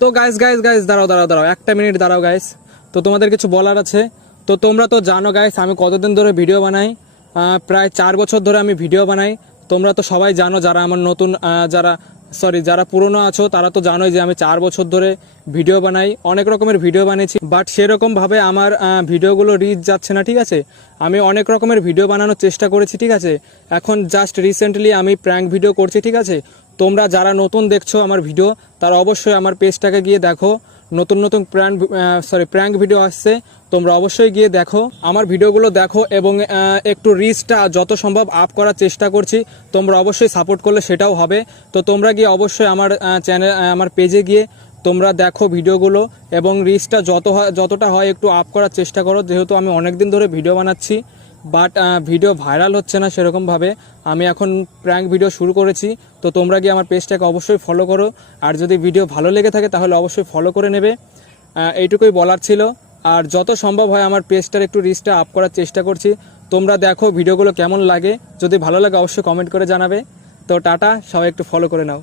তো guys guys guys দাঁড়াও দাঁড়াও দাঁড়াও, একটা মিনিট দাঁড়াও গাইস। তো তোমাদের কিছু বলার আছে। তো তোমরা তো জানো গাইস আমি কতদিন ধরে ভিডিও বানাই, প্রায় 4 বছর ধরে আমি ভিডিও বানাই। তোমরা তো সবাই জানো, যারা আমার নতুন যারা পুরনো আছো তারা তো জানোই যে আমি 4 বছর ধরে ভিডিও বানাই, অনেক রকমের ভিডিও বানিয়েছি, বাট সেরকমভাবে আমার ভিডিওগুলো রিচ যাচ্ছে না, ঠিক আছে। আমি অনেক রকমের ভিডিও বানানোর চেষ্টা করেছি, ঠিক আছে। এখন জাস্ট রিসেন্টলি আমি প্র্যাঙ্ক ভিডিও করছি, ঠিক আছে। তোমরা যারা নতুন দেখছো আমার ভিডিও, তারা অবশ্যই আমার পেজটাকে গিয়ে দেখো। নতুন নতুন প্র্যাঙ্ক ভিডিও আসছে, তোমরা অবশ্যই গিয়ে দেখো, আমার ভিডিওগুলো দেখো এবং একটু রিচটা যত সম্ভব আপ করার চেষ্টা করছি। তোমরা অবশ্যই সাপোর্ট করলে সেটাও হবে। তো তোমরা গিয়ে অবশ্যই আমার আমার পেজে গিয়ে তোমরা দেখো ভিডিওগুলো এবং রিচটা যতটা হয় একটু আপ করার চেষ্টা করো, যেহেতু আমি অনেক দিন ধরে ভিডিও বানাচ্ছি বাট ভিডিও ভাইরাল হচ্ছে না সেরকমভাবে। আমি এখন প্র্যাঙ্ক ভিডিও শুরু করেছি, তো তোমরা গিয়ে আমার পেজটাকে অবশ্যই ফলো করো। আর যদি ভিডিও ভালো লেগে থাকে তাহলে অবশ্যই ফলো করে নেবে। এইটুকুই বলার ছিল। আর যত সম্ভব হয় আমার পেজটার একটু রিচটা আপ করার চেষ্টা করছি। তোমরা দেখো ভিডিওগুলো কেমন লাগে, যদি ভালো লাগে অবশ্যই কমেন্ট করে জানাবে। তো টাটা, সবাই একটু ফলো করে নাও।